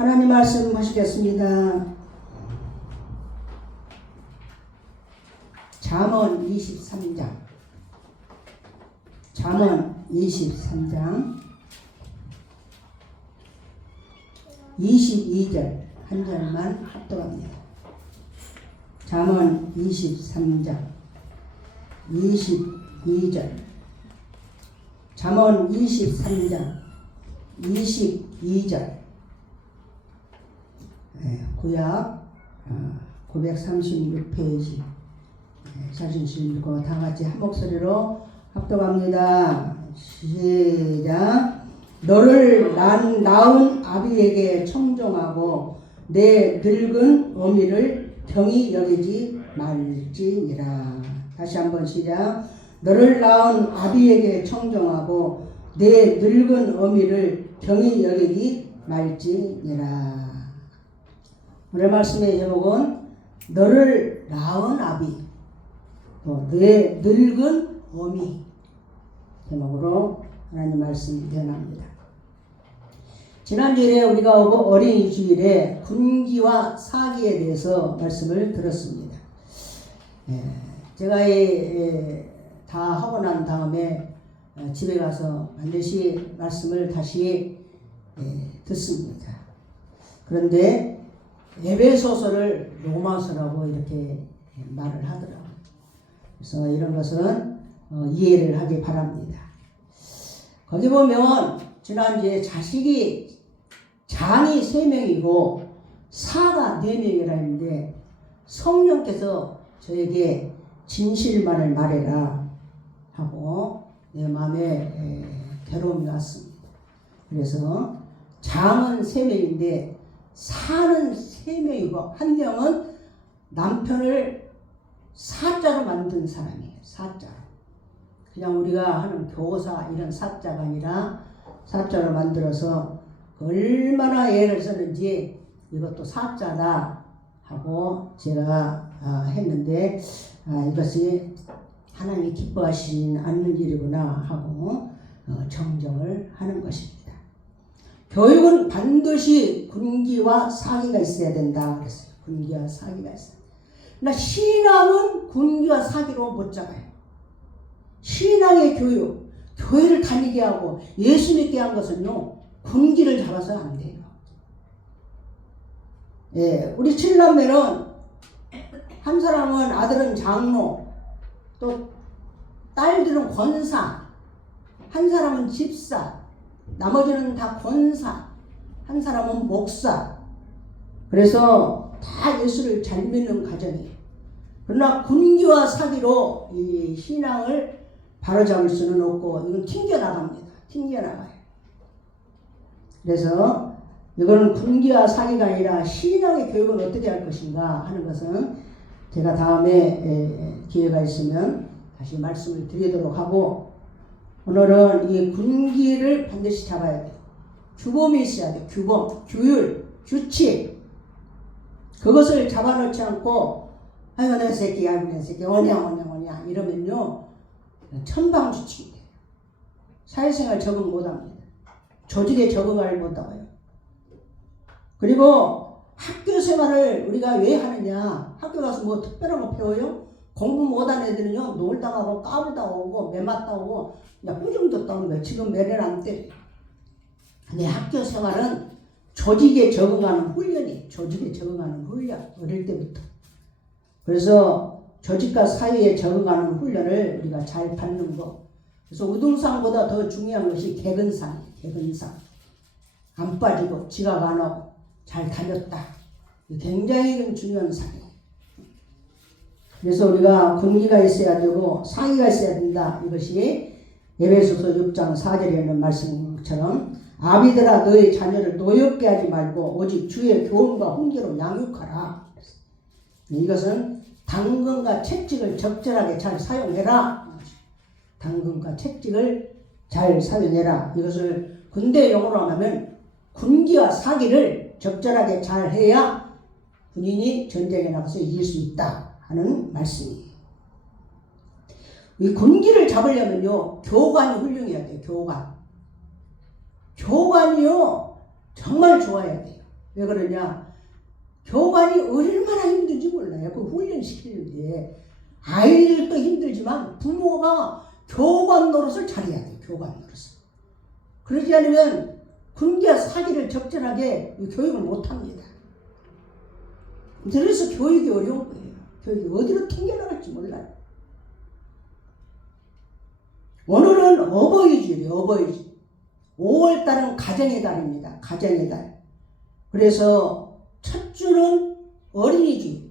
하나님 말씀 하시겠습니다. 잠언 23장. 잠언 23장 22절 한 절만 합독합니다. 잠언 23장 22절. 잠언 23장 22절. 구약 936페이지 자신실 읽고 다 같이 한 목소리로 합독합니다. 시작. 너를 낳은 아비에게 청종하고 내 늙은 어미를 경히 여기지 말지니라. 다시 한번 시작. 너를 낳은 아비에게 청종하고 내 늙은 어미를 경히 여기지 말지니라. 오늘 말씀의 제목은 너를 낳은 아비, 또 내 늙은 어미 제목으로 하나님 말씀 전합니다. 지난주에 우리가 어린이 주일에 군기와 사기에 대해서 말씀을 들었습니다. 제가 다 하고 난 다음에 집에 가서 반드시 말씀을 다시 듣습니다. 그런데 에베소서를 로마서라고 이렇게 말을 하더라고요. 그래서 이런 것은 이해를 하기 바랍니다. 거기 보면 지난주에 장이 3명이고 사가 4명이라 했는데 성령께서 저에게 진실만을 말해라 하고 내 마음에 괴로움이 왔습니다. 그래서 장은 3명인데 사는 3명이고 한 명은 남편을 사자로 만든 사람이에요. 사자로. 그냥 우리가 하는 교사 이런 사자가 아니라 사자로 만들어서 얼마나 애를 썼는지 이것도 사자다 하고 제가 했는데 이것이 하나님이 기뻐하시지 않는 일이구나 하고 정정을 하는 것입니다. 교육은 반드시 군기와 사기가 있어야 된다 그랬어요. 군기와 사기가 있어야 된다. 그러나 신앙은 군기와 사기로 못 잡아요. 신앙의 교육, 교회를 다니게 하고 예수 믿게 한 것은요, 군기를 잡아서 안 돼요. 우리 7남매는 한 사람은 아들은 장로, 또 딸들은 권사, 한 사람은 집사, 나머지는 다 권사, 한 사람은 목사. 그래서 다 예수를 잘 믿는 가정이에요. 그러나 군기와 사기로 이 신앙을 바로잡을 수는 없고 이건 튕겨나갑니다. 튕겨나가요. 그래서 이거는 군기와 사기가 아니라 신앙의 교육은 어떻게 할 것인가 하는 것은 제가 다음에 기회가 있으면 다시 말씀을 드리도록 하고, 오늘은 이 군기를 반드시 잡아야 돼요. 규범이 있어야 돼요. 규범, 규율, 규칙. 그것을 잡아놓지 않고 아이고 내 새끼, 아이고 내 새끼, 오냐 이러면요 천방지축이 돼요. 사회생활 적응 못합니다. 조직에 적응을 못하고요. 그리고 학교 생활을 우리가 왜 하느냐, 학교 가서 뭐 특별한 거 배워요? 공부 못한 애들은요 놀다 가고 까불다 오고 매맞다 오고 꾸중 듣다 오는 거예요. 지금 매를 안 때려요. 근데 학교 생활은 조직에 적응하는 훈련이에요. 조직에 적응하는 훈련, 어릴 때부터. 그래서 조직과 사회에 적응하는 훈련을 우리가 잘 받는 거. 그래서 우등상보다 더 중요한 것이 개근상이에요. 개근상. 안 빠지고 지각 안 하고 잘 다녔다. 굉장히 중요한 상이에요. 그래서 우리가 군기가 있어야 되고 사기가 있어야 된다. 이것이 에베소서 6장 4절에 있는 말씀처럼 아비들아 너의 자녀를 노엽게 하지 말고 오직 주의 교훈과 훈계로 양육하라. 이것은 당근과 채찍을 적절하게 잘 사용해라. 당근과 채찍을 잘 사용해라. 이것을 군대 용어로 하면 군기와 사기를 적절하게 잘 해야 군인이 전쟁에 나가서 이길 수 있다 하는 말씀이에요. 이 군기를 잡으려면요 교관이 훌륭해야 돼요. 교관이요 정말 좋아야 돼요. 왜 그러냐? 교관이 얼마나 힘든지 몰라요. 그 훈련시키는데. 아이들도 힘들지만 부모가 교관 노릇을 잘해야 돼요. 교관 노릇을. 그러지 않으면 군기와 사기를 적절하게 교육을 못합니다. 그래서 교육이 어려운 거예요. 교육이 어디로 튕겨나갈지 몰라요. 오늘은 어버이주일이에요. 어버이주일. 5월달은 가정의 달입니다. 가정의 달. 그래서 첫 주는 어린이주일,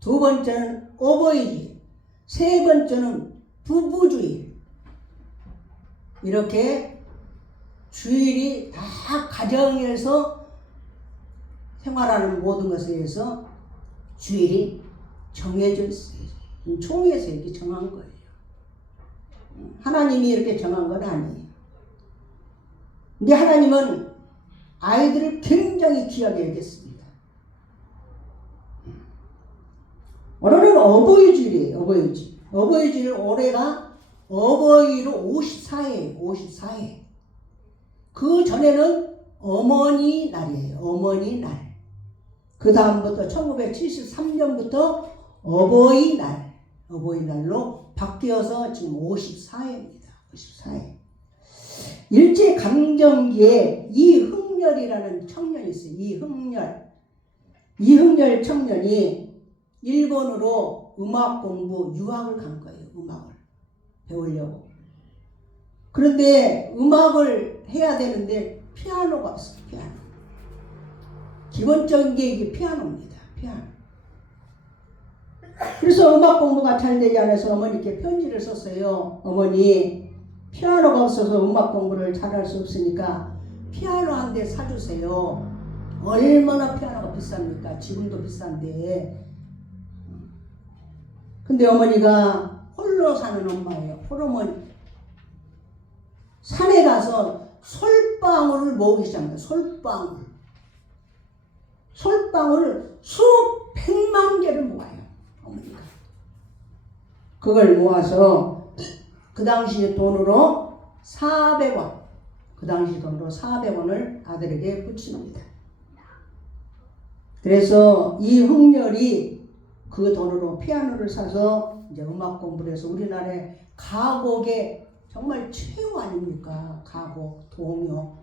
두 번째는 어버이주일, 세 번째는 부부주일. 이렇게 주일이 다 가정에서 생활하는 모든 것에 의해서 주일이 정해져 있어요. 총회에서 이렇게 정한 거예요. 하나님이 이렇게 정한 건 아니에요. 근데 하나님은 아이들을 굉장히 귀하게 여겼습니다. 오늘은 어버이주일이에요. 어버이주일. 어버이주일 올해가 어버이로 54회예요. 54회. 그 전에는 어머니 날이에요. 어머니 날. 그 다음부터 1973년부터 어버이날. 어버이날로 바뀌어서 지금 54회입니다. 54회. 일제강점기에 이흥렬이라는 청년이 있어요. 이흥렬 청년이 일본으로 음악 공부, 유학을 간 거예요. 음악을 배우려고. 그런데 음악을 해야 되는데 피아노가 없어요. 피아노. 기본적인 게 이게 피아노입니다. 피아노. 그래서 음악 공부가 잘 되지 않아서 어머니께 편지를 썼어요. 어머니, 피아노가 없어서 음악 공부를 잘할 수 없으니까 피아노 한 대 사주세요. 얼마나 피아노가 비쌉니까? 지금도 비싼데. 근데 어머니가 홀로 사는 엄마예요. 홀어머니. 산에 가서 솔방울을 모으기 시작합니다. 솔방울. 솔방울을 수백만 개를 모아요. 어머니가. 그걸 모아서 그 당시 돈으로 400원. 그 당시 돈으로 400원을 아들에게 붙입니다. 그래서 이흥렬이 그 돈으로 피아노를 사서 이제 음악 공부를 해서 우리나라의 가곡의 정말 최후 아닙니까? 가곡, 동요.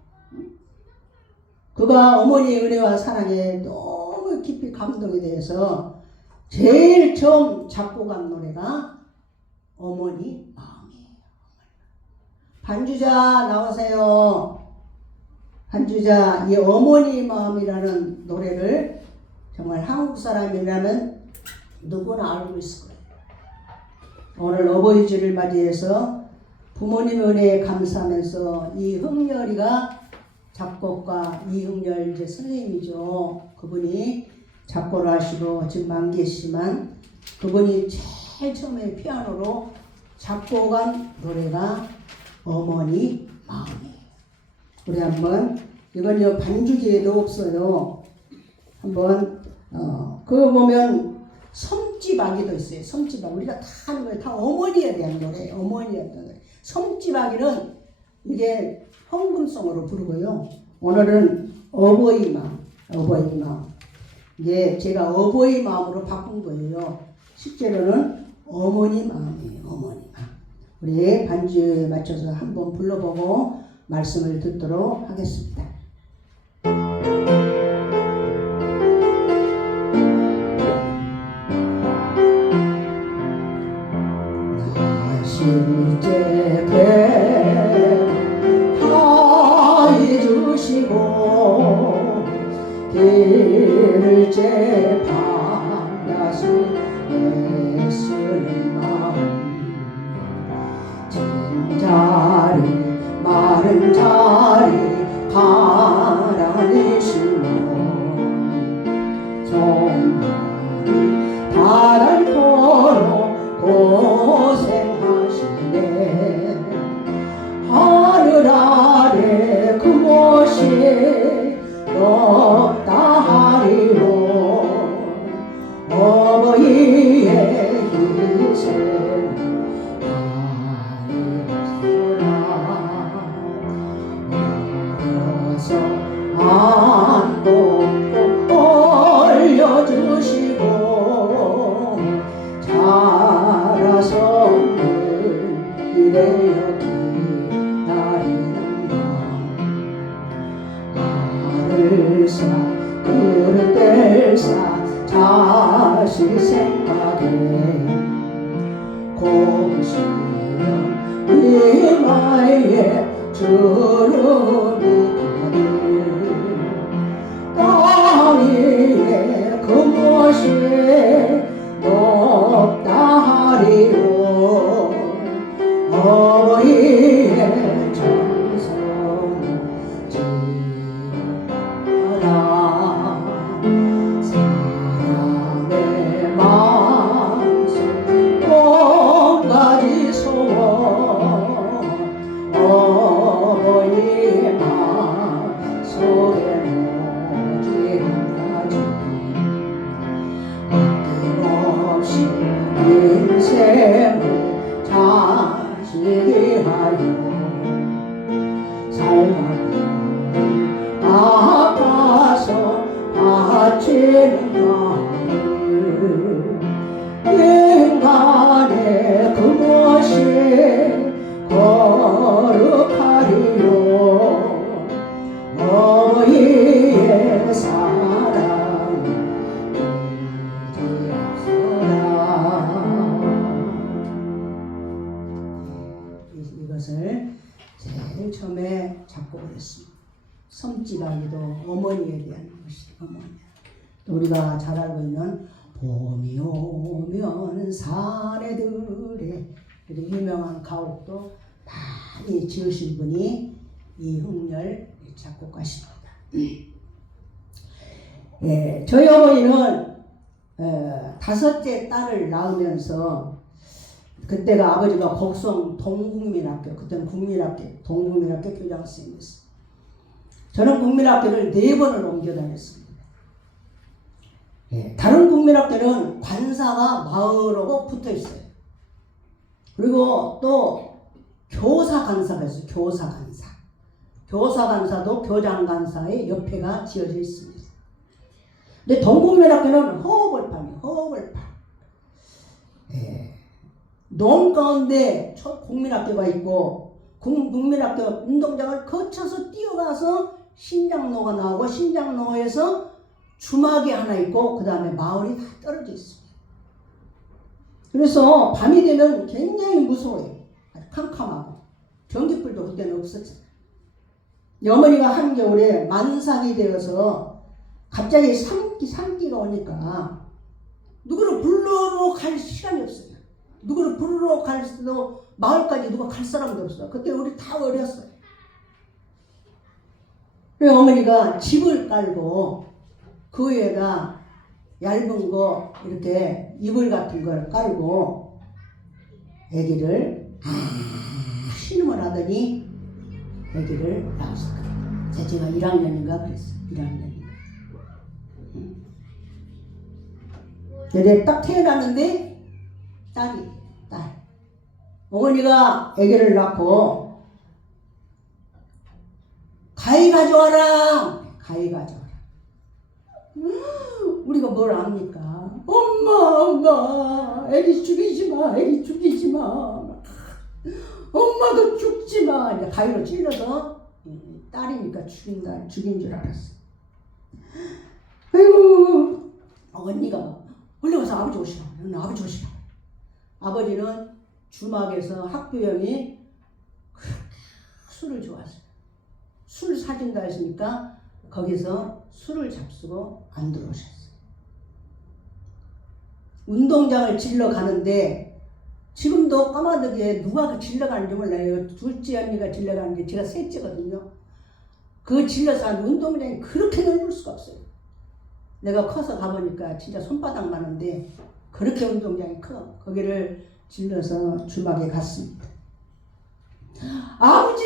그가 어머니의 은혜와 사랑에 너무 깊이 감동이 돼서 제일 처음 작곡한 노래가 어머니 마음이에요. 반주자 나오세요. 반주자, 이 어머니 마음이라는 노래를 정말 한국 사람이라면 누구나 알고 있을 거예요. 오늘 어버이주일을 맞이해서 부모님의 은혜에 감사하면서 이흥렬이가 작곡가 이흥렬 이제 선생님이죠. 그분이 작곡을 하시고 지금 안 계시지만 그분이 제일 처음에 피아노로 작곡한 노래가 어머니 마음이에요. 우리 한번 이건요 반주기에도 없어요. 한번 그거 보면 섬지박이도 있어요. 섬지박 우리가 다 하는 거예요. 다 어머니에 대한 노래, 어머니에 대한 노래. 섬지박이는 이게 헌금송으로 부르고요. 오늘은 어버이 마음, 어버이 마음. 이게 제가 어버이 마음으로 바꾼 거예요. 실제로는 어머니 마음이에요. 어머니 마음. 우리 반주에 맞춰서 한번 불러보고 말씀을 듣도록 하겠습니다. 실제 배하여 주시고 길을 제 밤낮을 애쓰는 마음 진자리 마른 자리 바라니시며 정말이 바랄토록 고생하시네 하늘 아래 그 못이 높다 하리로 어버이의 희생 그릇 뗄사 자식 생각에 공수면 이마에 주름이 가득 땅 위에 그 무엇이 높다 하리요 어머니의 정성 지어라 사람의 마음속 온가지 소원 어머니 마음 속에 오직 한 가지 아낌없이 인생을 자식이하여 살아가는 아파서 바치는 마음을 인간의 그 무엇이 거룩하리요 어머니의 사랑 이것을 제일 처음에 작곡을 했습니다. 섬지라기도 어머니에 대한 것이 어머니. 또 우리가 잘 알고 있는 봄이 오면 사내들의 유명한 가옥도 많이 지으신 분이 이흥렬 작곡가십니다. 예, 저희 어머니는 다섯째 딸을 낳으면서 그때가 아버지가 곡성 동국민학교, 그때는 국민학교, 동국민학교 교장선생님이었어요. 저는 국민학교를 4번을 옮겨 다녔습니다. 예, 다른 국민학교는 관사가 마을하고 붙어 있어요. 그리고 또 교사 간사가 있어요. 교사 간사. 교사 간사도 교장 간사의 옆에가 지어져 있습니다. 근데 동국민학교는 허벌판이에요. 허벌판. 예. 농 가운데 국민학교가 있고 국민학교 운동장을 거쳐서 뛰어가서 신장로가 나오고 신장로에서 주막이 하나 있고 그 다음에 마을이 다 떨어져 있습니다. 그래서 밤이 되면 굉장히 무서워요. 캄캄하고 전기불도 그때는 없었잖아요. 어머니가 한겨울에 만삭이 되어서 갑자기 산기가 오니까 누구를 불러러 갈 시간이 없어요. 누구를 부르러 갈 수도 마을까지 누가 갈 사람도 없어. 그때 우리 다 어렸어요. 그래서 어머니가 집을 깔고 그 위에다 얇은 거 이렇게 이불 같은 걸 깔고 아기를 신음을 하더니 아기를 낳았어요. 제가 1학년인가 그랬어요. 1학년인가. 근데 딱 태어났는데 딸. 어머니가 아기를 낳고 가위 가져와라. 가위 가져와라. 우리가 뭘 압니까? 엄마, 아기 죽이지 마. 아기 죽이지 마. 엄마도 죽지 마. 이제 가위로 찔러서 딸이니까 죽인 줄 알았어. 아이고, 언니가 얼른 와서 아버지 오시라. 아버지 오시라. 아버지는 주막에서 학부형이 술을 좋아했어요. 술 사준다 했으니까 거기서 술을 잡수고 안 들어오셨어요. 운동장을 질러 가는데 지금도 까마득이에 누가 질러 가는지 몰라요. 둘째 언니가 질러 가는데 제가 셋째거든요. 그 질러서 한 운동장이 그렇게 넓을 수가 없어요. 내가 커서 가보니까 진짜 손바닥 많은데 그렇게 운동장이 커. 거기를 질러서 주막에 갔습니다. 아버지!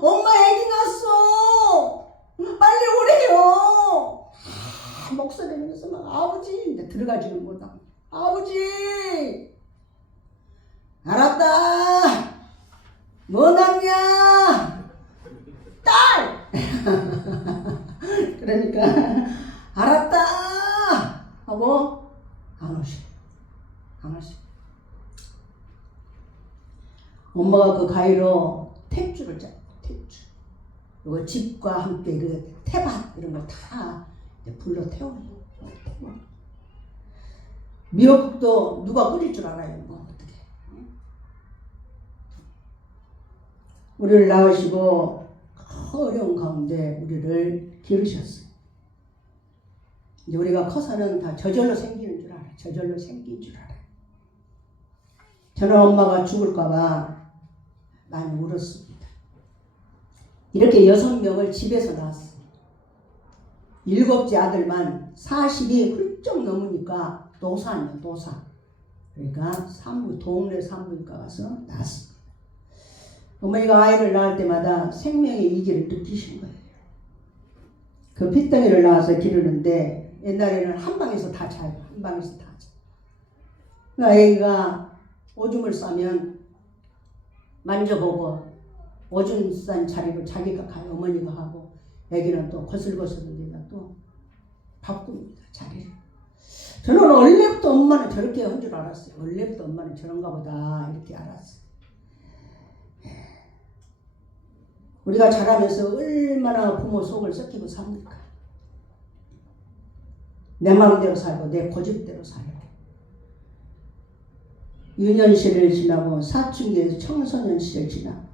엄마 애기 낳았어! 빨리 오래요! 목소리 내면서 막 아버지! 근데 들어가지는 못하고 아버지! 알았다! 뭐 낳냐? 딸! 그러니까 알았다! 하고 안 오시. 엄마가 그 가위로 탯줄을 잡고 탯줄. 그리고 집과 함께 그 태밭 이런 거 다 불로 태워요. 미역국도 누가 끓일 줄 알아요? 뭐 어떻게? 우리를 낳으시고 어려운 가운데 우리를 기르셨어요. 이제 우리가 커서는 다 저절로 생기는 줄 알아요. 저절로 생긴 줄 알아요. 저는 엄마가 죽을까봐 많이 울었습니다. 이렇게 6명을 집에서 낳았어요. 7째 아들만 40이 훌쩍 넘으니까 노산이에요. 노산. 그러니까 동네 산부인과 가서 낳았습니다. 어머니가 아이를 낳을 때마다 생명의 이기를 느끼신 거예요. 그 핏덩이를 낳아서 기르는데 옛날에는 한 방에서 다 자요. 한 방에서 다 자요. 아이가 오줌을 싸면 만져보고 오줌 싼 자리로 자기가 가요. 어머니가 하고 애기는 또 거슬거슬한 데다 또 바꿉니다. 자리를. 저는 원래부터 엄마는 저렇게 한 줄 알았어요. 원래부터 엄마는 저런가 보다 이렇게 알았어요. 우리가 자라면서 얼마나 부모 속을 썩히고 삽니까? 내 마음대로 살고 내 고집대로 살고 유년 시를 지나고 사춘기에서 청소년 시를 지나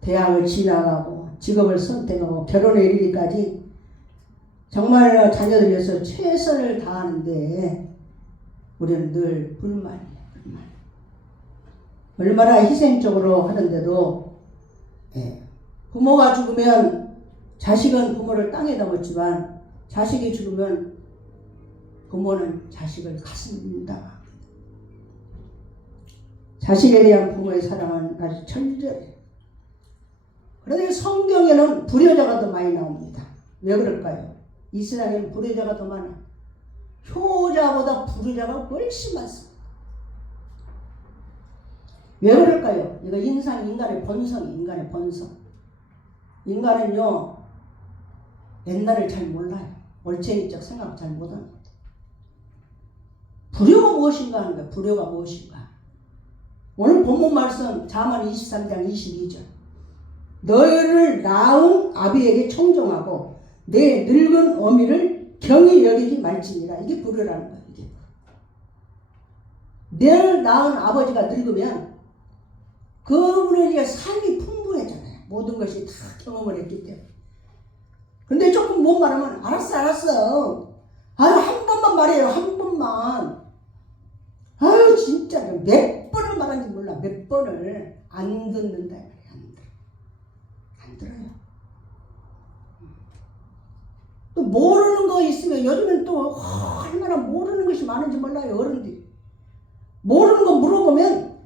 대학을 지나가고 직업을 선택하고 결혼에 이르기까지 정말 자녀들 위해서 최선을 다하는데 우리는 늘 불만이에요. 불만. 얼마나 희생적으로 하는데도 부모가 죽으면 자식은 부모를 땅에다 묻지만 자식이 죽으면 부모는 자식을 가슴에 묻는다. 자식에 대한 부모의 사랑은 아주 절절해요. 그런데 성경에는 불효자가 더 많이 나옵니다. 왜 그럴까요? 이 세상에는 불효자가 더 많아요. 효자보다 불효자가 훨씬 많습니다. 왜 그럴까요? 이거 인간의 본성이에요. 인간의 본성. 인간은요, 옛날을 잘 몰라요. 올챙이적 생각 잘 못합니다. 불효가 무엇인가 하는 거예요. 불효가 무엇인가. 오늘 본문 말씀 자만 23장 22절. 너희를 낳은 아비에게 청종하고 내 늙은 어미를 경히 여기지 말지니라. 이게 불효라는 거예요. 이게. 내 낳은 아버지가 늙으면 그분에게 삶이 풍부해잖아요. 모든 것이 다 경험을 했기 때문에. 근데 조금 못 말하면 알았어. 아유 한 번만 말해요. 한 번만. 아유 진짜 몇 번을 말하는지 몰라. 몇 번을 안 듣는다. 안 들어요. 또 모르는 거 있으면 요즘엔 또 얼마나 모르는 것이 많은지 몰라요. 어른들이. 모르는 거 물어보면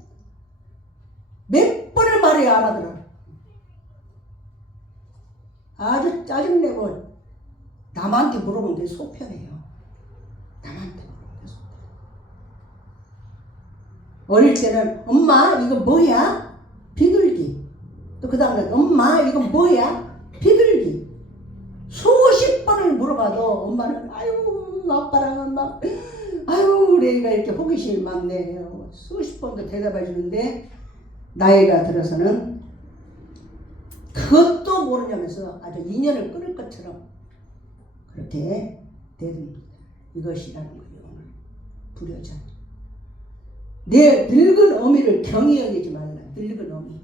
몇 번을 말해야 알아들어요. 아주 짜증내고 남한테 물어보는 게 속편해요. 남한테 물어보는 게 속편해요. 어릴 때는 엄마 이거 뭐야? 비둘기. 또 그 다음에 엄마 이거 뭐야? 비둘기. 수십 번을 물어봐도 엄마는 아유 아빠랑은 막 아유 우리 애가 이렇게 호기심이 많네요. 수십 번도 대답해 주는데 나이가 들어서는 그것도 모르냐면서 아주 인연을 끊을 것처럼 그렇게 대듭니다. 이것이라는 거예요. 오늘 불효자. 내 늙은 어미를 경히 여기지 말라. 늙은 어미.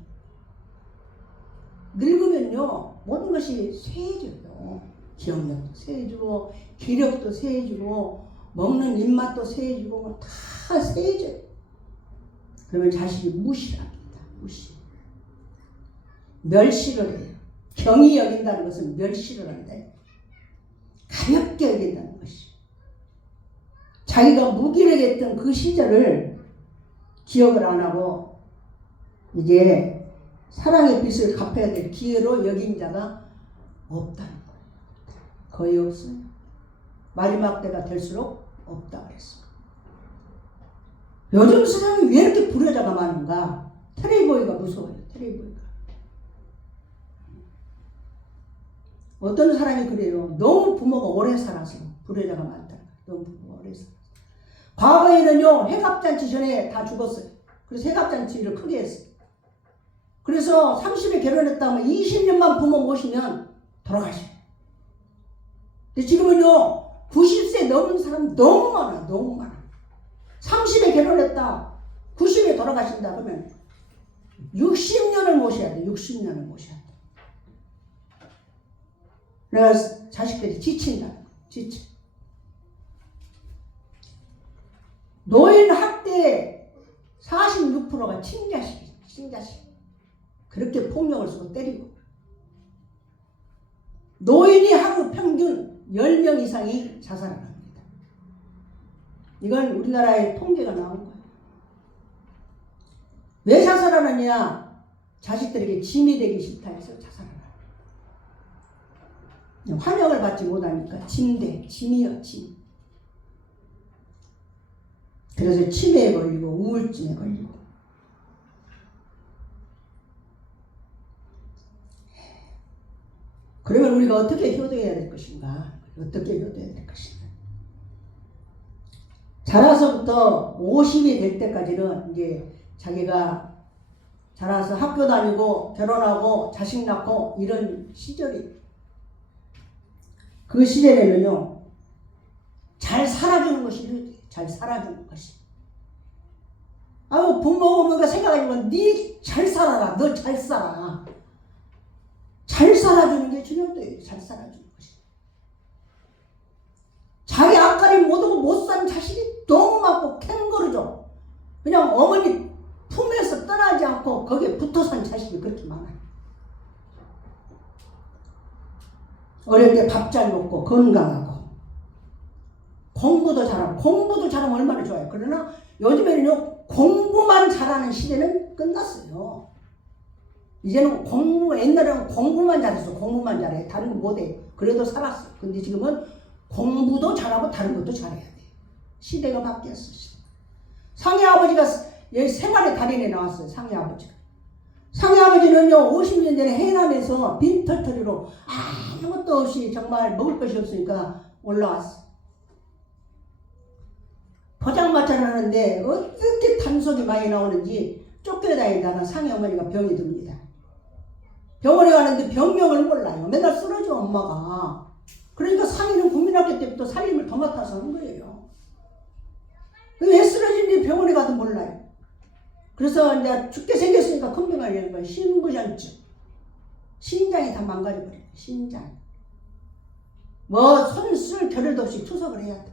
늙으면요 모든 것이 쇠해져요. 기억력도 쇠해지고 기력도 쇠해지고 먹는 입맛도 쇠해지고 다 쇠해져요. 그러면 자식이 무시합니다. 무시. 멸시를 해요. 경히 여긴다는 것은 멸시를 한다. 가볍게 여긴다는 것이. 자기가 무기력했던 그 시절을 기억을 안 하고 이제 사랑의 빚을 갚아야 될 기회로 여긴 자가 없다는 거예요. 거의 없어요. 마지막 때가 될수록 없다 그랬어요. 요즘 세상에 왜 이렇게 불효자가 많은가? 테레비보이가 무서워요. 테레비보이가. 어떤 사람이 그래요. 너무 부모가 오래 살아서 불효자가 많다. 너무 부모가 오래 살아서. 과거에는요. 회갑잔치 전에 다 죽었어요. 그래서 회갑잔치를 크게 했어요. 그래서 30에 결혼했다면 20년만 부모 모시면 돌아가셔요. 근데 지금은요 90세 넘은 사람 너무 많아. 너무 많아. 30에 결혼했다 90에 돌아가신다 그러면 60년을 모셔야 돼. 60년을 모셔야 돼. 내가 자식들이 지친다. 지쳐. 노인 학대 46%가 친자식이에요. 친자식. 그렇게 폭력을 쓰고 때리고. 노인이 하루 평균 10명 이상이 자살을 합니다. 이건 우리나라의 통계가 나온 거예요. 왜 자살하느냐? 자식들에게 짐이 되기 싫다 해서 자살을 합니다. 환영을 받지 못하니까 짐이요, 짐. 그래서 치매에 걸리고 우울증에 걸리고. 그러면 우리가 어떻게 효도해야 될 것인가? 어떻게 효도해야 될 것인가? 자라서부터 50이 될 때까지는 이제 자기가 자라서 학교 다니고 결혼하고 자식 낳고 이런 시절이, 그 시절에는요 잘 살아주는 것이 효도예요. 잘 살아주는 것이. 아유 부모가 생각하지만 네 잘 살아라. 너 잘 살아. 잘 살아주는 게 중요해요. 잘 살아주는 것이. 자기 앞가림 못하고 못 산 자식이 너무 많고 캥거루죠. 그냥 어머니 품에서 떠나지 않고 거기에 붙어 산 자식이 그렇게 많아요. 어릴 때 밥 잘 먹고 건강하고 공부도 잘하면 얼마나 좋아요. 그러나 요즘에는요 공부만 잘하는 시대는 끝났어요. 이제는 옛날에는 공부만 잘했어. 공부만 잘해. 다른 거 못해. 그래도 살았어. 근데 지금은 공부도 잘하고 다른 것도 잘해야 돼. 시대가 바뀌었어. 상해 아버지가 생활의 달인에 나왔어요. 상해 아버지가. 상해 아버지는요 50년 전에 해남에서 빈털터리로 아무것도 없이 정말 먹을 것이 없으니까 올라왔어. 포장마차를 하는데 어떻게 단속이 많이 나오는지 쫓겨다니다가 상해 어머니가 병이 듭니다. 병원에 가는데 병명을 몰라요. 맨날 쓰러져 엄마가. 그러니까 상해는 국민학교 때부터 살림을 더 맡아서 하는 거예요. 왜 쓰러진지 병원에 가도 몰라요. 그래서 이제 죽게 생겼으니까 큰 병을 내는 거예요. 심부전증. 신장이 다 망가져버려요. 신장. 뭐 손 쓸 겨를도 없이 투석을 해야 돼.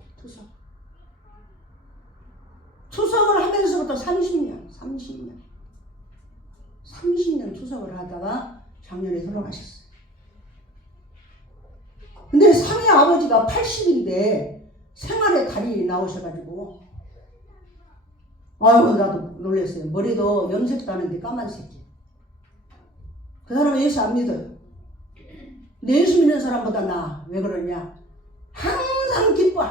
투석을 하면서부터 30년 투석을 하다가 작년에 돌아가셨어요. 근데 상해 아버지가 80인데 생활의 달인이 나오셔가지고 아이고 나도 놀랐어요. 머리도 염색도 하는데 까만색이. 그 사람은 예수 안 믿어요. 근데 예수 믿는 사람보다 나아. 왜 그러냐? 항상 기뻐.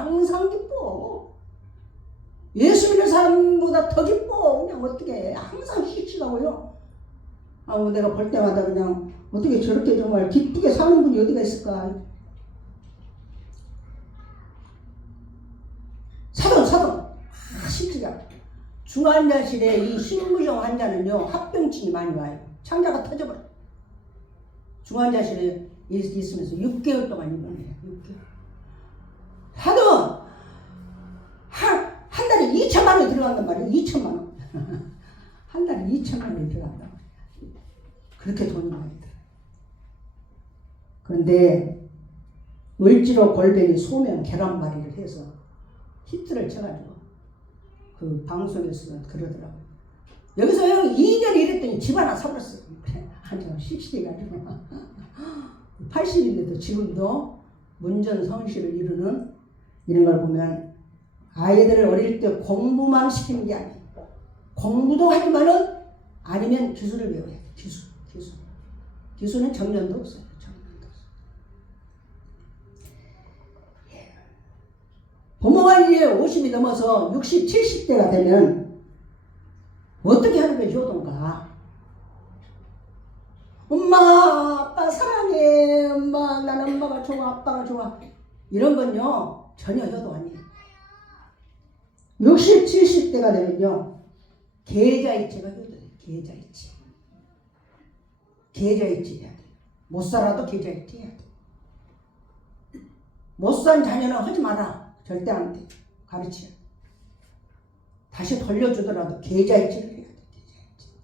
예수 믿는 사람보다 더 기뻐. 그냥 어떻게 항상 씩씩하고요. 내가 볼 때마다 그냥 어떻게 저렇게 정말 기쁘게 사는 분이 어디가 있을까. 사돈. 씩씩하고. 중환자실에 이 신부종 환자는요 합병증이 많이 와요. 창자가 터져버려. 중환자실에 있으면서 6개월 동안 입원해요. 6개월. 사돈 한 달에 2천만 원이 들어간단 말이에요. 2천만 원. 한 달에 2천만 원이 들어간단 말이에요. 그렇게 돈이 많이 들어요. 그런데 을지로 골뱅이 소면 계란말이를 해서 히트를 쳐가지고 그 방송에서 그러더라고요. 여기서 형 2년 일했더니 집 하나 사버렸어요. 아주 씩씩해가지고 80인데도 지금도 문전성시를 이루는 이런 걸 보면 아이들을 어릴 때 공부만 시키는 게 아니에요. 공부도 하지만은 아니면 기술을 배워야 돼. 기술은 정년도 없어요. 부모가 이제 50이 넘어서 60, 70대가 되면 어떻게 하는 게 효도인가? 엄마, 아빠 사랑해. 엄마, 난 엄마가 좋아, 아빠가 좋아. 이런 건요, 전혀 효도 아니에요. 60, 70대가 되면요, 계좌이체가 효도예요. 계좌이체. 계좌이체 해야 돼. 못 살아도 계좌이체 해야 돼. 못 산 자녀는 하지 마라. 절대 안 돼. 가르쳐. 다시 돌려주더라도 계좌이체를 해야 돼. 계좌이체.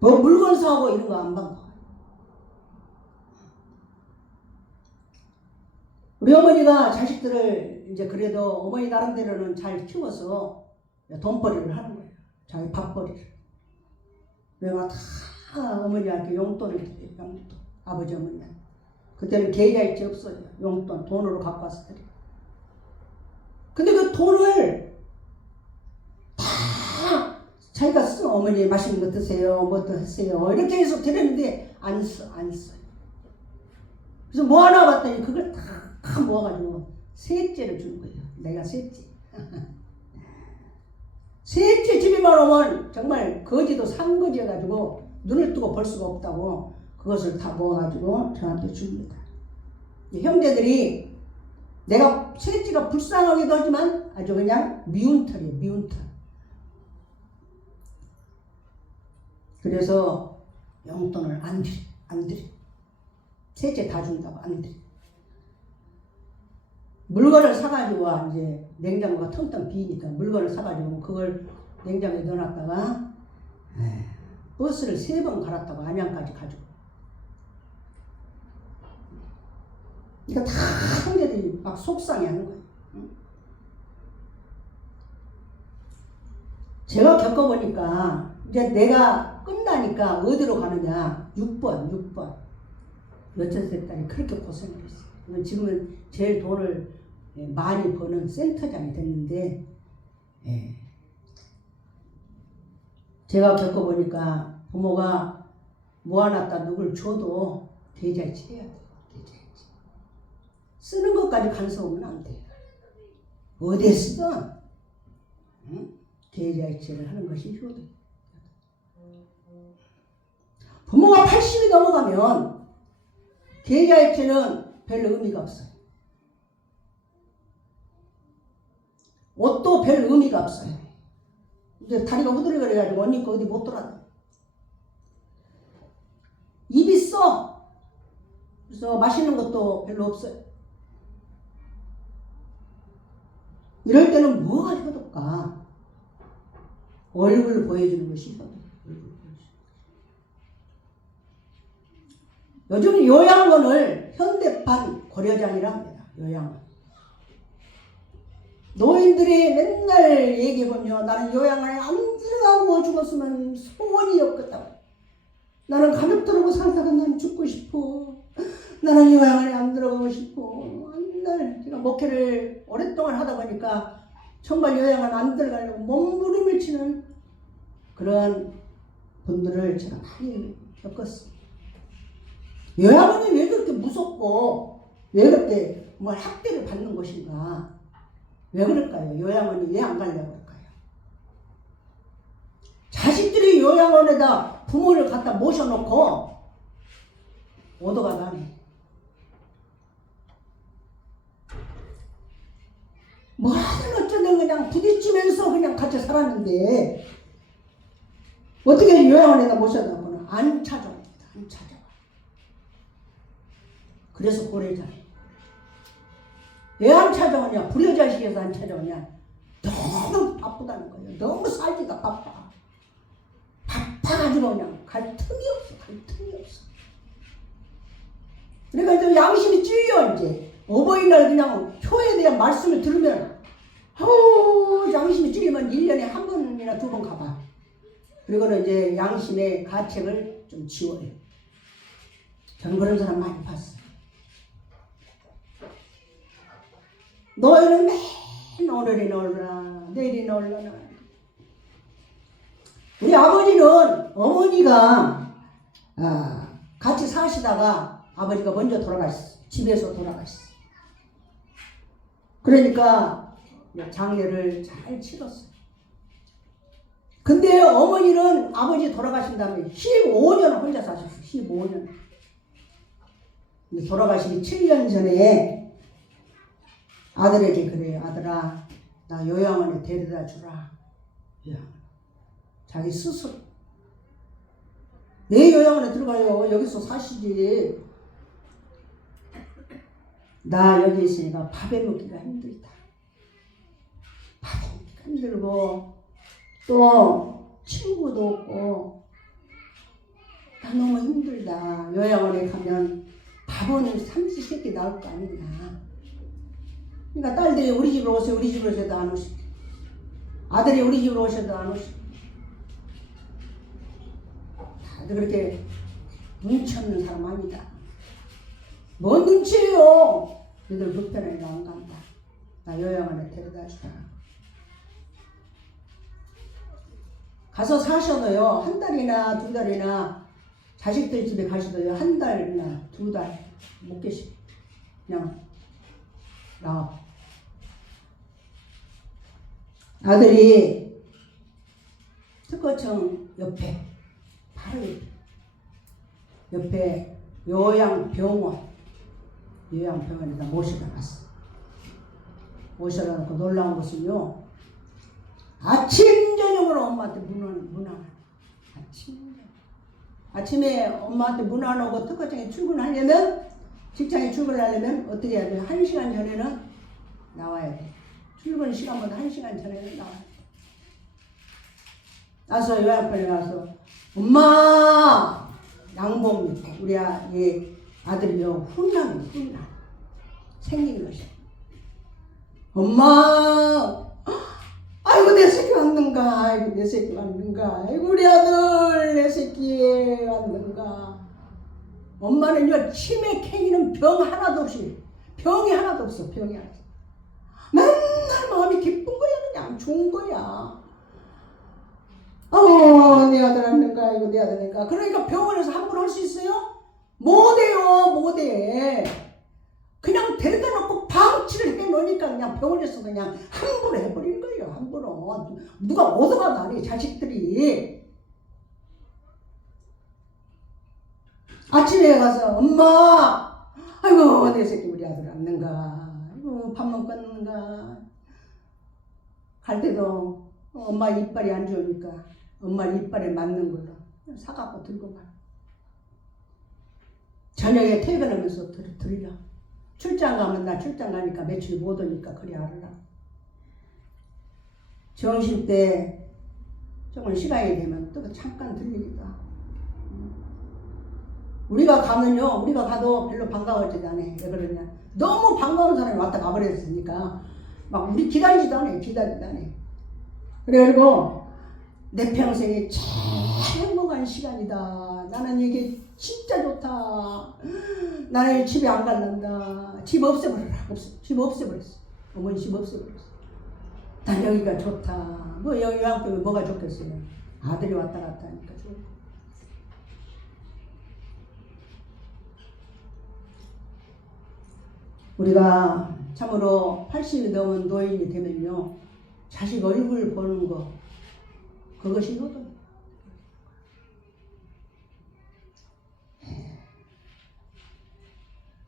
뭐 물건 사고 이런 거 안 받고. 우리 어머니가 자식들을 이제 그래도 어머니 나름대로는 잘 키워서 돈벌이를 하는 거예요. 자기 밥벌이를. 내가 다 어머니한테 용돈을 드려요. 용돈. 아버지 어머니한테. 그때는 계좌이체 없어요. 용돈 돈으로 갖고 와서 드려요. 근데 그 돈을 다 자기가 쓰 어머니 맛있는 거 드세요. 뭐 드세요. 이렇게 해서 드렸는데 안 써요. 그래서 뭐 하나 봤더니 그걸 다 모아가지고 셋째를 주는 거예요. 내가 셋째. 셋째 집에만 오면 정말 거지도 산거지여가지고 눈을 뜨고 볼 수가 없다고 그것을 다 모아가지고 저한테 줍니다. 형제들이 내가 셋째가 불쌍하기도 하지만 아주 그냥 미운 털이에요. 미운 털. 그래서 용돈을 안 드려. 셋째 다 준다고 안 드려. 물건을 사가지고 이제 냉장고가 텅텅 비니까 물건을 사가지고 그걸 냉장고에 넣어놨다가 버스를 3번 갈았다고 안양까지 가지고. 그러니까 다 형제들이 막 속상해하는 거예요. 제가 겪어보니까 이제 내가 끝나니까 어디로 가느냐. 6번. 여섯째 딸이 그렇게 고생을 했어요. 지금은 제일 돈을 많이 버는 센터장이 됐는데, 제가 겪어보니까 부모가 모아놨다 누굴 줘도 계좌이체 해야 돼요. 계좌이체. 쓰는 것까지 간섭하면 안 돼요. 어디에 쓰든 계좌이체를 하는 것이 효도예요. 부모가 80이 넘어가면 계좌이체는 별 의미가 없어요. 옷도 별 의미가 없어요. 이제 다리가 후들거려가지고 언니 거 어디 못 돌아다녀. 입이 써. 그래서 맛있는 것도 별로 없어요. 이럴 때는 뭐가 효도일까? 얼굴 보여주는 것이 효도. 요즘 요양원을 현대판 고려장이라 합니다. 요양원. 노인들이 맨날 얘기해보면 나는 요양을 안 들어가고 죽었으면 소원이 없겠다고. 나는 가족들하고 살다가 난 죽고 싶어. 나는 요양원에 안 들어가고 싶어. 맨날 제가 목회를 오랫동안 하다 보니까 정말 요양원 안 들어가려고 몸부림을 치는 그런 분들을 제가 많이 겪었어요. 요양원이 왜 그렇게 무섭고 왜 그렇게 뭘 학대를 받는 것인가? 왜 그럴까요? 요양원이 왜 안 가려고 할까요? 자식들이 요양원에다 부모를 갖다 모셔놓고 오도가 나네. 뭐하든 어쩌든 그냥 부딪히면서 그냥 같이 살았는데 어떻게 요양원에다 모셔놓고는 안 찾아옵니다. 안 찾아와. 그래서 고래잖아요. 왜 안 찾아오냐? 불효자식에서 안 찾아오냐? 너무 바쁘다는 거예요. 너무 살기가 바빠. 바빠가지고 그냥 갈 틈이 없어. 그러니까 이제 양심이 찔려 이제. 어버이날 그냥 효에 대한 말씀을 들으면 양심이 찔리면 1년에 한 번이나 2번 가봐. 그리고는 이제 양심의 가책을 좀 지워요. 저는 그런 사람 많이 봤어요. 너희는 맨 오늘이 놀라 내일이 놀라나. 우리 아버지는 어머니가 같이 사시다가 아버지가 먼저 돌아가셨어. 집에서 돌아가셨어. 그러니까 장례를 잘 치렀어요. 근데 어머니는 아버지 돌아가신 다음에 15년 혼자 사셨어요. 15년. 근데 돌아가시기 7년 전에 아들에게 그래요. 아들아, 나 요양원에 데려다 주라. 자기 스스로. 왜 요양원에 들어가요? 여기서 사시지. 나 여기 있으니까 밥에 먹기가 힘들다. 밥에 먹기가 힘들고 또 친구도 없고 나 너무 힘들다. 요양원에 가면 밥은 삼시세끼 나올 거 아니냐. 그러니까 딸들이 우리 집으로 오세요. 우리 집으로 오셔도 안 오시고 아들이 우리 집으로 오셔도 안 오시고 다들 그렇게 눈치 없는 사람 아니다. 뭔 눈치예요? 너희들 불편하게 안 간다. 나 요양원에 데려다 주라. 가서 사셔도요, 한 달이나 두 달이나 자식들 집에 가셔도요, 한 달이나 두 달 못 계시고 그냥 나와. 아들이 특허청 옆에 바로 옆에 요양병원에다 모셔다 놨어. 모셔다 놓고 놀라운 것은요, 아침 저녁으로 엄마한테 문 안 아침에 엄마한테 문 안 오고 특허청에 출근하려면, 직장에 출근하려면 어떻게 해야 돼요? 1시간 전에는 나와야 돼. 출근 시간보다 1시간 전에는 나와야 돼. 나서 요양병원에 가서 엄마 양복 입고 우리 아들이요 훈남 생긴 것이 엄마 아이고 내 새끼 왔는가, 아이고 내 새끼 왔는가, 아이고 우리 아들 내 새끼 왔는가. 엄마는요 치매케이는 병이 하나도 없어. 병이 하나도 없어. 맨날 마음이 기쁜 거야. 그냥 좋은 거야. 내 아들 왔는가, 아이고 내 아들 왔는가. 그러니까 병원에서 함부로 할 수 있어요? 못해요. 그냥 데려다 놓고 방치를 해놓으니까 그냥 병원에서 그냥 함부로 해버리는 거예요. 함부로. 누가 얻어가도 안 해, 자식들이. 아침에 가서 엄마 아이고 내 새끼 우리 아들 왔는가, 아이고 밥 먹었는가. 갈 때도 엄마 이빨이 안 좋으니까 엄마 이빨에 맞는 걸로 사갖고 들고 가. 저녁에 퇴근하면서 들려. 출장 가면 나 출장 가니까 며칠 못 오니까 그래 알아라. 점심 때 조금 시간이 되면 또 잠깐 들리기도 하고. 우리가 가도 별로 반가워지지 않아. 왜 그러냐? 너무 반가운 사람이 왔다 가버렸으니까 막 우리 기다리지도 않아. 그래가지고 내 평생에 제일 행복한 시간이다. 나는 이게 진짜 좋다. 나는 집에 안 갈란다. 집 없애버려라. 집 없애버렸어. 어머니 집 없애버렸어. 난 여기가 좋다. 뭐 여기 요양병에 뭐가 좋겠어요. 아들이 왔다 갔다 하니까 좋고. 우리가 참으로 80이 넘은 노인이 되면요, 자식 얼굴 보는 거, 그것이 효도예요.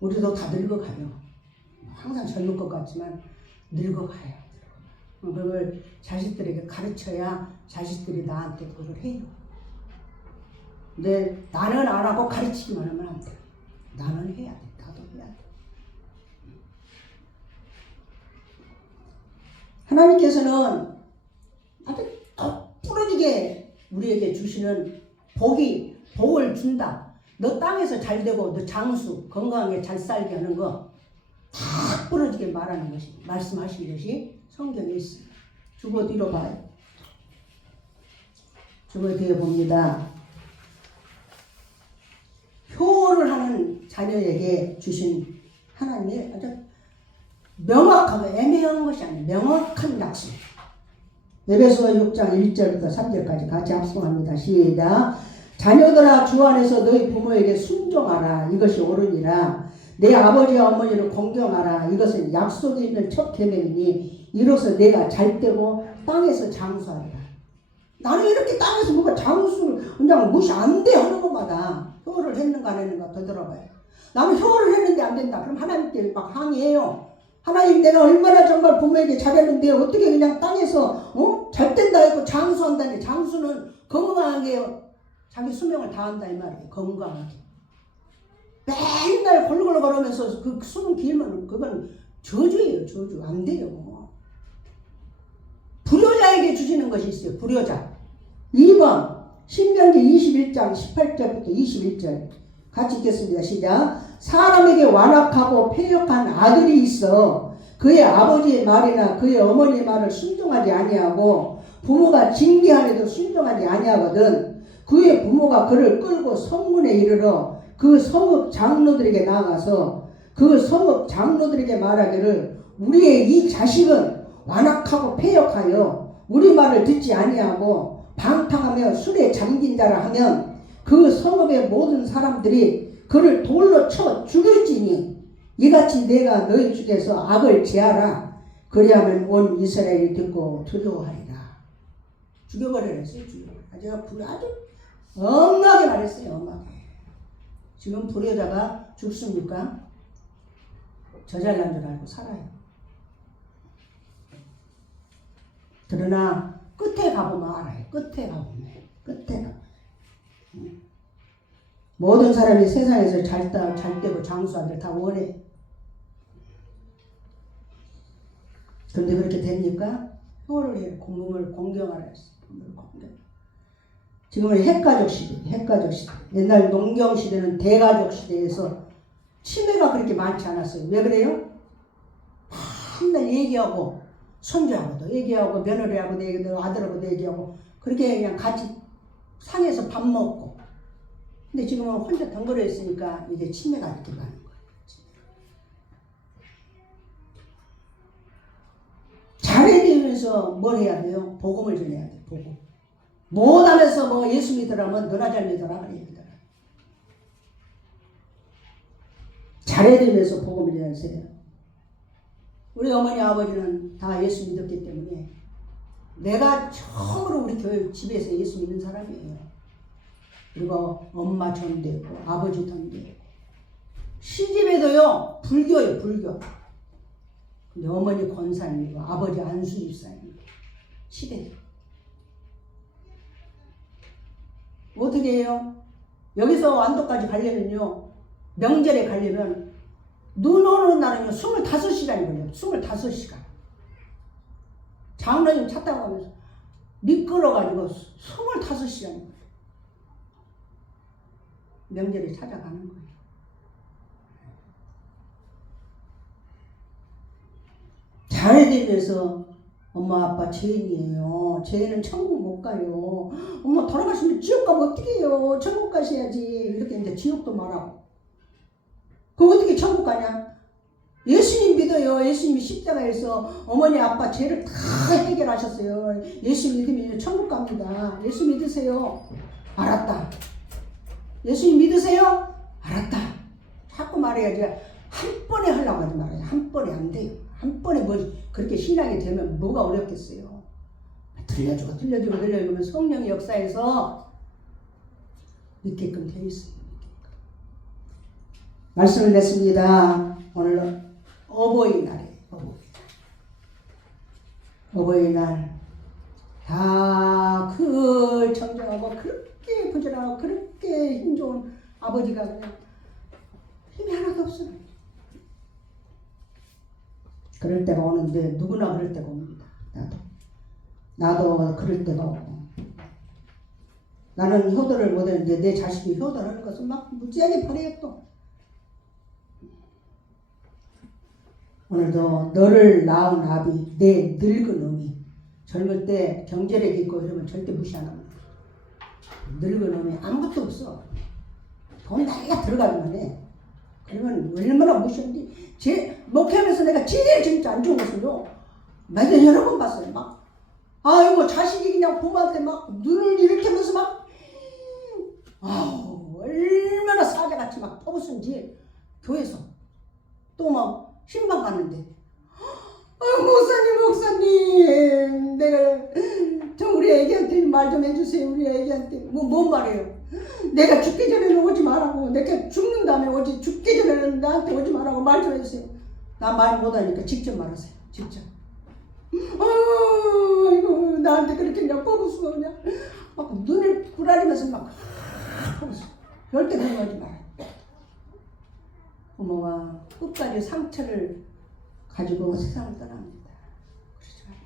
우리도 다 늙어가요. 항상 젊을 것 같지만 늙어가요. 그걸 자식들에게 가르쳐야 자식들이 나한테 그걸 해요. 근데 나는 안 하고 가르치기만 하면 안 돼. 나는 해야 돼. 나도 해야 돼. 하나님께서는 아주 똑부러지게 우리에게 주시는 복을 준다. 너 땅에서 잘 되고 너 장수 건강하게 잘 살게 하는 거 딱 부러지게 말하는 것이, 말씀하신 것이 성경에 있습니다. 주보 뒤로 봐요. 주보 뒤에 봅니다. 효를 하는 자녀에게 주신 하나님의 아주 명확하고 애매한 것이 아니에요. 명확한 약속. 에베소 6장 1절부터 3절까지 같이 합성합니다. 시작. 자녀들아 주 안에서 너희 부모에게 순종하라. 이것이 옳으니라. 내 아버지와 어머니를 공경하라. 이것은 약속이 있는 첫 계명이니 이로써 내가 잘되고 땅에서 장수하리라. 나는 이렇게 땅에서 뭐가 장수를 그냥 무시 안 돼 하는 것마다 효를 했는가 안 했는가 더 들어봐요. 나는 효를 했는데 안 된다. 그럼 하나님께 막 항의해요. 하나님 내가 얼마나 정말 부모에게 잘했는데 어떻게 그냥 땅에서 잘 된다 했고 장수한다니. 장수는 건강하게 자기 수명을 다한다 이 말이에요. 건강하게. 맨날 골골 걸으면서 그 수명 길면 그건 저주예요. 저주. 안 돼요. 불효자에게 주시는 것이 있어요. 불효자. 2번 신명기 21장 18절부터 21절 같이 읽겠습니다. 시작. 사람에게 완악하고 패역한 아들이 있어 그의 아버지의 말이나 그의 어머니의 말을 순종하지 아니하고 부모가 징계하여도 순종하지 아니하거든 그의 부모가 그를 끌고 성문에 이르러 그 성읍 장로들에게 나아가서 그 성읍 장로들에게 말하기를 우리의 이 자식은 완악하고 패역하여 우리 말을 듣지 아니하고 방탕하며 술에 잠긴 자라 하면 그 성읍의 모든 사람들이 그를 돌로 쳐 죽일지니 이같이 내가 너희 중에서 악을 제하라. 그리하면 온 이스라엘이 듣고 두려워하리라. 죽여버리라 했어요. 아주 엄하게 말했어요. 엄하게. 지금 불효자가 죽습니까? 저 잘난 줄 알고 살아요. 그러나 끝에 가보면 알아요. 끝에 가보면. 모든 사람이 세상에서 잘되고 장수하들 다 원해. 그런데 그렇게 됩니까? 효를 해. 공금을 공경하라 했어. 지금은 핵가족 시대. 옛날 농경 시대는 대가족 시대에서 치매가 그렇게 많지 않았어요. 왜 그래요? 맨날 얘기하고 손주하고도 얘기하고 며느리하고도 얘기하고 아들하고도 얘기하고 그렇게 그냥 같이 상에서 밥 먹고. 근데 지금은 혼자 덩그러 있으니까 이게 치매가 이렇게 가는 거예요. 잘해내면서 뭘 해야 돼요? 복음을 전해야 돼요. 복음. 못하면서 뭐 예수 믿으라면 너나 잘 믿어라 그래요. 잘해내면서 복음을 전하세요. 우리 어머니 아버지는 다 예수 믿었기 때문에 내가 처음으로 우리 교회 집에서 예수 믿는 사람이에요. 그리고 엄마 전도했고 아버지 전도했고 시집에도요 불교예요. 불교. 근데 어머니 권사님이고 아버지 안수 집사님이고 시댁. 어떻게 해요? 여기서 완도까지 가려면요 명절에 가려면 눈 오는 날은요 25시간이 걸려요. 25시간. 장로님 차 타고 가면서 미끄러가지고 25시간이 걸려요. 명절에 찾아가는 거예요. 잘해드리면서 엄마 아빠 죄인이에요. 죄인은 천국 못 가요. 엄마 돌아가시면 지옥 가면 어떻게 해요? 천국 가셔야지. 이렇게 이제 지옥도 말하고. 그럼 어떻게 천국 가냐? 예수님 믿어요. 예수님이 십자가에서 어머니 아빠 죄를 다 해결하셨어요. 예수 믿으면 천국 갑니다. 예수 믿으세요. 알았다. 예수님 믿으세요? 알았다. 자꾸 말해야지. 한 번에 하려고 하지 말아요. 한 번에 안 돼요. 한 번에 뭐 그렇게 신앙이 되면 뭐가 어렵겠어요. 들려주면 성령의 역사에서 믿게끔 되어 있어요. 말씀을 냈습니다. 오늘 어버이날이에요. 어버이날. 다 그 정정하고 그렇게 부지런하고 그렇게 힘 좋은 아버지가 그냥 힘이 하나도 없어요. 그럴 때가 오는데 누구나 그럴 때가 옵니다. 나도 그럴 때가 오고. 나는 효도를 못했는데 내 자식이 효도를 하는 것은 막 무지하게 바래요 또. 오늘도 너를 낳은 아비 내 늙은 어미 젊을 때 경제력 있고 이러면 절대 무시 안 합니다. 늙은 어미 아무것도 없어. 돈 날라 들어가기만 해. 그러면 얼마나 무시한지. 목회하면서 내가 제일 진짜 안 좋은 것은요. 내가 여러 번 봤어요. 막 아이고 자식이 그냥 부모한테 막 눈을 이렇게 하면서 막 아우 얼마나 사자같이 막 퍼붓은지 교회에서 또 막 신방 갔는데 목사님 내가 좀 우리 애기한테 말 좀 해주세요. 우리 애기한테 뭔 말이에요? 내가 죽기 전에는 오지 말라고. 내가 죽는 다음에 오지. 죽기 전에는 나한테 오지 말라고 말 좀 해주세요. 나 말 못하니까 직접 말하세요. 직접. 아이고 나한테 그렇게 그냥 뽑을 수가 그냥 막 눈을 부라리면서 막 절대 그런 거 하지 마라. 부모가 끝까지 상처를 가지고 세상을 떠납니다. 그러지 말아요.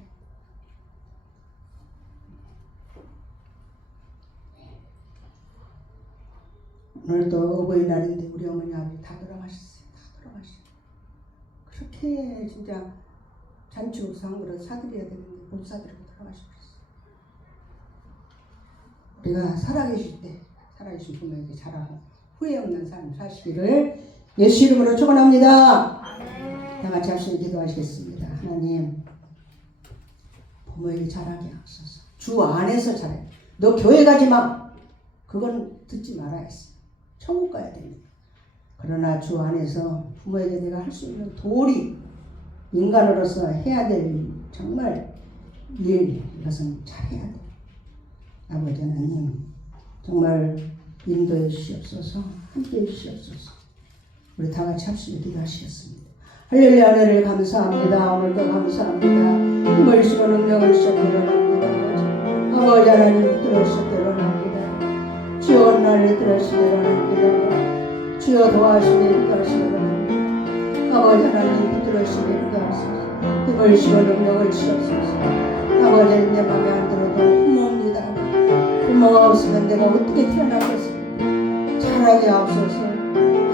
오늘도 어버이날인데 우리 어머니 아버지 다 돌아가셨어요. 다 돌아가셨어요. 그렇게 진짜 잔치국수 한 그릇 사드려야 되는데 못 사드리고 돌아가셨어요. 우리가 살아계실 때 살아계신 부모에게 잘하고 후회 없는 삶 사시기를 예수 이름으로 축원합니다. 다 같이 합심히 기도하시겠습니다. 하나님, 부모에게 잘하게 하소서. 주 안에서 잘해. 너 교회 가지 마. 그건 듣지 말아야 했어. 천국 가야 됩니다. 그러나 주 안에서 부모에게 내가 할 수 있는 도리, 인간으로서 해야 될 정말 일, 이것은 잘해야 돼. 아버지 하나님, 정말 인도해 주시옵소서. 함께해 주시옵소서. 우리 다 같이 합심히 기도하시겠습니다. 할렐루야. 은혜를 감사합니다. 오늘도 감사합니다. 힘을 주시고 능력을 주시고 드러납니다. 아버지 하나님 들어주시고 드러납니다. 주여 온날을 들어주시고 드러납니다. 주여 도와주시고 들어주시고 드러납니다. 아버지 하나님 들어주시고 드러납니다. 힘을 주시고 능력을 주시옵소서. 아버지 내 맘에 안 들어도 부모입니다. 부모가 없으면 내가 어떻게 태어나겠습니까? 잘하게 하옵소서.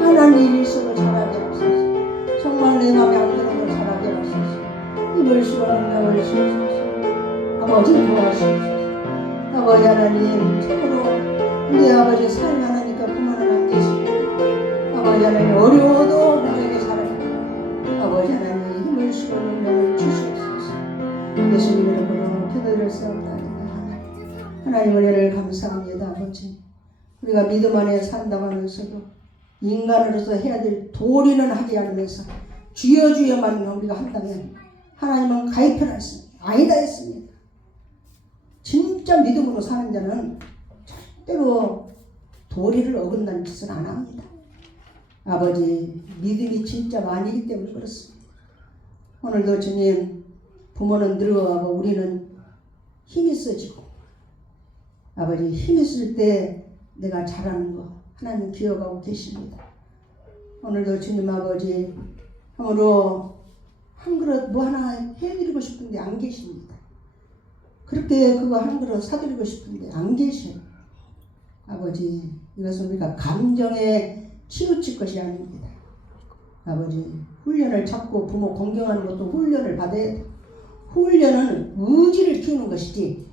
하나님 일이 있어도 잘하게 하옵소서. 정말 내 맘에 안 들어도 잘하게 하옵소서. 힘을 주시고 능력을 주옵소서. 아버지 도와주옵소서. 아버지 하나님 참으로 내 아버지 삶 하나니까 부모는 안 계십니다. 아버지 하나님 어려워도 부모에게 잘합니다. 아버지 하나님 힘을 주시고 능력을 주시옵소서. 예수님 이름으로 기도드렸사옵나이다. 하나님 은혜를 감사합니다. 아버지 우리가 믿음 안에 산다고 하면서도 인간으로서 해야 될 도리는 하지 않으면서 주여 주여만 우리가 한다면 하나님은 가입할 수 아니다 했습니다. 진짜 믿음으로 사는 자는 절대로 도리를 어긋나는 짓은 안 합니다. 아버지 믿음이 진짜 많이기 때문에 그렇습니다. 오늘도 주님 부모는 늙어가고 우리는 힘이 써지고 아버지 힘이 쓸 때 내가 잘하는 거 하나님 기억하고 계십니다. 오늘도 주님 아버지 참으로 한 그릇 뭐 하나 해드리고 싶은데 안 계십니다. 그렇게 그거 한 그릇 사드리고 싶은데 안 계셔요. 아버지 이것은 우리가 감정에 치우칠 것이 아닙니다. 아버지 훈련을 잡고 부모 공경하는 것도 훈련을 받아야 돼. 훈련은 의지를 키우는 것이지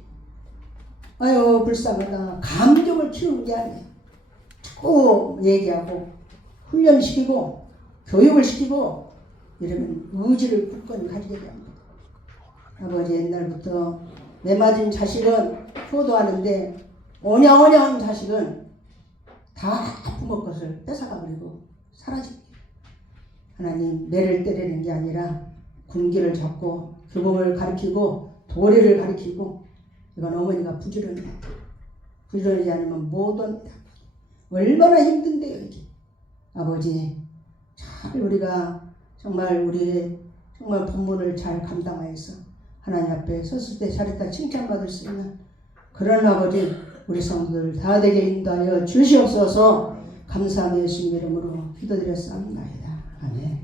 아유 불쌍하다 감정을 키우는 게 아니에요. 자꾸 얘기하고 훈련시키고 교육을 시키고 이러면 의지를 굳건히 가지게 됩니다. 아버지 옛날부터 내 맞은 자식은 효도하는데 오냐오냐한 자식은 다 부모 것을 뺏어가버리고 사라집니다. 하나님 매를 때리는 게 아니라 군기를 잡고 교복을 가르치고 도리를 가르치고 이건 어머니가 부지런히 부지런하지 않으면 못 옵니다. 얼마나 힘든데요 이게. 아버지 잘 우리가 정말 우리 정말 본분을 잘 감당하여서 하나님 앞에 섰을 때 잘했다 칭찬받을 수 있는 그런 아버지 우리 성도들 다 되게 인도하여 주시옵소서. 감사하며 예수님 이름으로 기도드렸사옵나이다. 아멘.